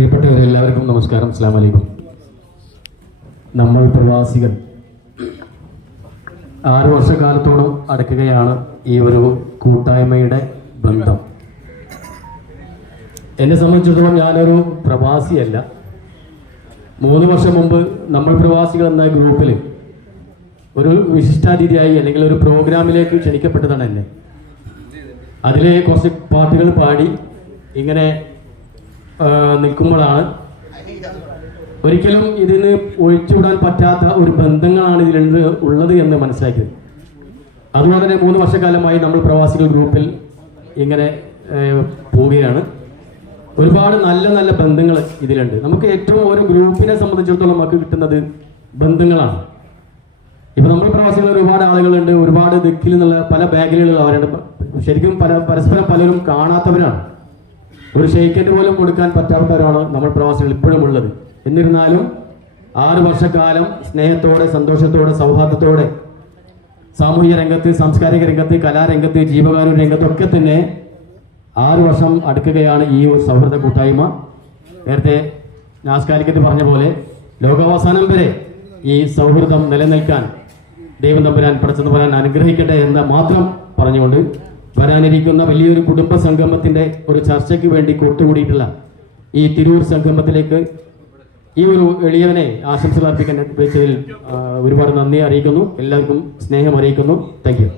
പ്രിയപ്പെട്ടവരെല്ലാവർക്കും നമസ്കാരം. അസ്സലാമു അലൈക്കും. നമ്മൾ പ്രവാസികൾ 6 വർഷക്കാലത്തോളം അടക്കുകയാണ് ഈ ഒരു കൂട്ടായ്മയുടെ ബന്ധം. എന്നെ സംബന്ധിച്ചിടത്തോളം ഞാനൊരു പ്രവാസിയല്ല. 3 വർഷം മുമ്പ് നമ്മൾ പ്രവാസികൾ എന്ന ഗ്രൂപ്പിൽ ഒരു വിശിഷ്ടാതിഥിയായി അല്ലെങ്കിൽ ഒരു പ്രോഗ്രാമിലേക്ക് ക്ഷണിക്കപ്പെട്ടതാണ് എന്നെ. അതിലെ കുറച്ച് പാട്ടുകൾ പാടി ഇങ്ങനെ നിൽക്കുമ്പോഴാണ് ഒരിക്കലും ഇതിന് ഒഴിച്ചുവിടാൻ പറ്റാത്ത ഒരു ബന്ധങ്ങളാണ് ഉള്ളത് എന്ന് മനസ്സിലാക്കിയത്. അതുപോലെ തന്നെ 3 വർഷക്കാലമായി നമ്മൾ പ്രവാസികൾ ഗ്രൂപ്പിൽ ഇങ്ങനെ പോവുകയാണ്. ഒരുപാട് നല്ല നല്ല ബന്ധങ്ങൾ ഇതിലുണ്ട്. നമുക്ക് ഏറ്റവും ഓരോ ഗ്രൂപ്പിനെ സംബന്ധിച്ചിടത്തോളം നമുക്ക് കിട്ടുന്നത് ബന്ധങ്ങളാണ്. ഇപ്പൊ നമ്മൾ പ്രവാസികൾ ഒരുപാട് ആളുകളുണ്ട്, ഒരുപാട് ദിക്കിൽ നിന്നുള്ള പല ബാഗിലുള്ള അവരുണ്ട്. ശരിക്കും പരസ്പരം പലരും കാണാത്തവരാണ്. ഒരു ഷെയ്ക്കൻഡ് പോലും കൊടുക്കാൻ പറ്റാത്തവരാണ് നമ്മൾ പ്രവാസികൾ ഇപ്പോഴും ഉള്ളത്. എന്നിരുന്നാലും 6 വർഷക്കാലം സ്നേഹത്തോടെ, സന്തോഷത്തോടെ, സൗഹാർദ്ദത്തോടെ സാമൂഹിക രംഗത്ത്, സാംസ്കാരിക രംഗത്ത്, കലാരംഗത്ത്, ജീവകാരുണ്യ രംഗത്തൊക്കെ തന്നെ 6 വർഷം അടുക്കുകയാണ് ഈ ഒരു സൗഹൃദ കൂട്ടായ്മ. നേരത്തെ നാസ്കാലിക്കത്ത് പറഞ്ഞ പോലെ ലോകാവസാനം വരെ ഈ സൗഹൃദം നിലനിൽക്കാൻ ദൈവം തമ്പുരാൻ പടച്ചെന്ന് പറയാൻ അനുഗ്രഹിക്കട്ടെ എന്ന് മാത്രം പറഞ്ഞുകൊണ്ട് വരാനിരിക്കുന്ന വലിയൊരു കുടുംബ സംഗമത്തിന്റെ ഒരു ചർച്ചയ്ക്ക് വേണ്ടി കൂട്ടുകൂടിയിട്ടുള്ള ഈ തിരൂർ സംഗമത്തിലേക്ക് ഈ ഒരു എളിയവനെ ആശംസകൾ അർപ്പിക്കാൻ വെച്ചതിൽ ഒരുപാട് നന്ദി അറിയിക്കുന്നു. എല്ലാവർക്കും സ്നേഹം അറിയിക്കുന്നു. Thank you.